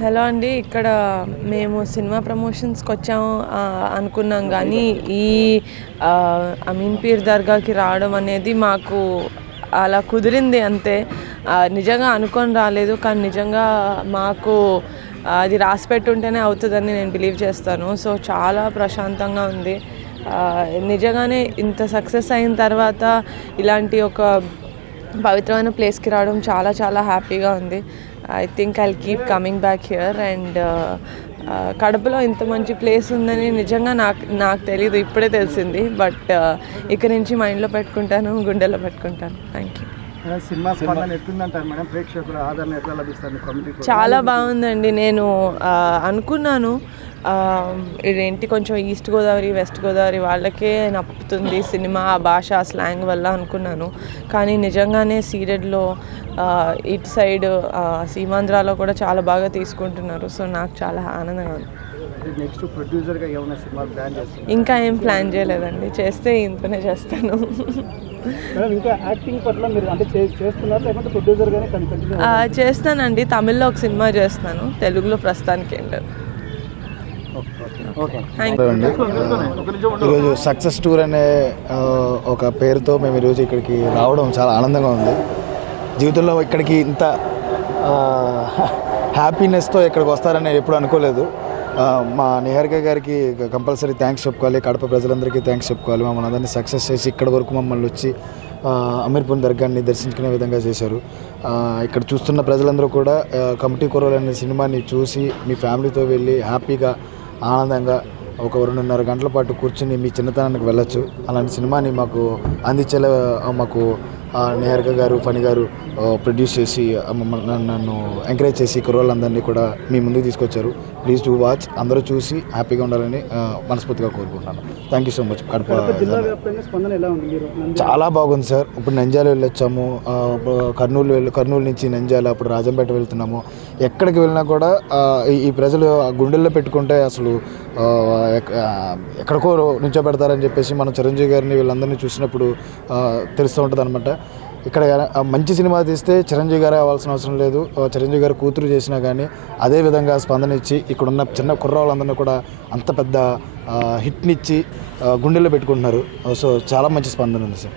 Hello అండి, ఇక్కడ మేము సినిమా ప్రమోషన్స్కి వచ్చాము అనుకున్నాం, కానీ ఈ అమీన్ పీర్ దర్గాకి రావడం అనేది మాకు అలా కుదిరింది అంతే. నిజంగా అనుకొని రాలేదు, కానీ నిజంగా మాకు అది రాసి పెట్టుంటేనే అవుతుందని నేను బిలీవ్ చేస్తాను. సో చాలా ప్రశాంతంగా ఉంది. నిజంగానే ఇంత సక్సెస్ అయిన తర్వాత ఇలాంటి ఒక పవిత్రమైన ప్లేస్కి రావడం చాలా చాలా హ్యాపీగా ఉంది. I think I'll keep coming back here. And కడపలో ఇంత మంచి ప్లేస్ ఉందని నిజంగా నాకు తెలీదు, ఇప్పుడే తెలిసింది. బట్ ఇక్కడి నుంచి మైండ్లో పెట్టుకుంటాను, గుండెలో పెట్టుకుంటాను. Thank you. చాలా బాగుందండి. నేను అనుకున్నాను ఇదేంటి కొంచెం ఈస్ట్ గోదావరి వెస్ట్ గోదావరి వాళ్ళకే నప్పుతుంది సినిమా, ఆ భాష ఆ స్లాంగ్ వల్ల అనుకున్నాను. కానీ నిజంగానే సీడెడ్లో ఇటు సైడ్ సీమాంధ్రాలో కూడా చాలా బాగా తీసుకుంటున్నారు. సో నాకు చాలా ఆనందంగా ఉంది. ఇంకా ఏం ప్లాన్ చేయలేదండి, చేస్తే ఇంతనే చేస్తాను. చేస్తానండి, తమిళ్లో ఒక సినిమా చేస్తాను, తెలుగులో ప్రస్తుతానికి ఏం లేదు. ఈరోజు సక్సెస్ టూర్ అనే ఒక పేరుతో మేము ఈరోజు ఇక్కడికి రావడం చాలా ఆనందంగా ఉంది. జీవితంలో ఇక్కడికి ఇంత హ్యాపీనెస్తో ఇక్కడికి వస్తారని ఎప్పుడు అనుకోలేదు. మా నిహారిక గారికి కంపల్సరీ థ్యాంక్స్ చెప్పుకోవాలి, కడప ప్రజలందరికీ థ్యాంక్స్ చెప్పుకోవాలి. మమ్మల్ని అందరినీ సక్సెస్ చేసి ఇక్కడి వరకు మమ్మల్ని వచ్చి అమీర్పూర్ దర్గాని దర్శించుకునే విధంగా చేశారు. ఇక్కడ చూస్తున్న ప్రజలందరూ కూడా కమిటీ కుర్రోలు అనే సినిమాని చూసి మీ ఫ్యామిలీతో వెళ్ళి హ్యాపీగా ఆనందంగా ఒక 2.5 గంటల పాటు కూర్చుని మీ చిన్నతనానికి వెళ్ళొచ్చు. అలాంటి సినిమాని మాకు అందించేలా మాకు నిహారిక గారు, ఫణి గారు ప్రొడ్యూస్ చేసి నన్ను ఎంకరేజ్ చేసి కుర్రోళ్ళందరినీ కూడా మీ ముందుకు తీసుకొచ్చారు. ప్లీజ్ డూ వాచ్, అందరూ చూసి హ్యాపీగా ఉండాలని మనస్ఫూర్తిగా కోరుకుంటున్నాను. Thank you so much. Kadapa చాలా బాగుంది సార్. ఇప్పుడు నంద్యాల వెళ్ళొచ్చాము, కర్నూలు నుంచి నంద్యాల, అప్పుడు రాజంపేట వెళ్తున్నాము. ఎక్కడికి వెళ్ళినా కూడా ఈ ప్రజలు గుండెల్లో పెట్టుకుంటే అసలు ఎక్కడికో నుంచోబెడతారని చెప్పేసి మనం చిరంజీవి గారిని వీళ్ళందరినీ చూసినప్పుడు తెలుస్తూ ఉంటుంది అనమాట. ఇక్కడ మంచి సినిమా తీస్తే చిరంజీవి గారే అవ్వాల్సిన అవసరం లేదు, చిరంజీవి గారు కూతురు చేసినా కానీ అదే విధంగా స్పందన ఇచ్చి ఇక్కడున్న చిన్న కుర్రవాళ్ళందరినీ కూడా అంత పెద్ద హిట్నిచ్చి గుండెల్లో పెట్టుకుంటున్నారు. సో చాలా మంచి స్పందన ఉంది సార్.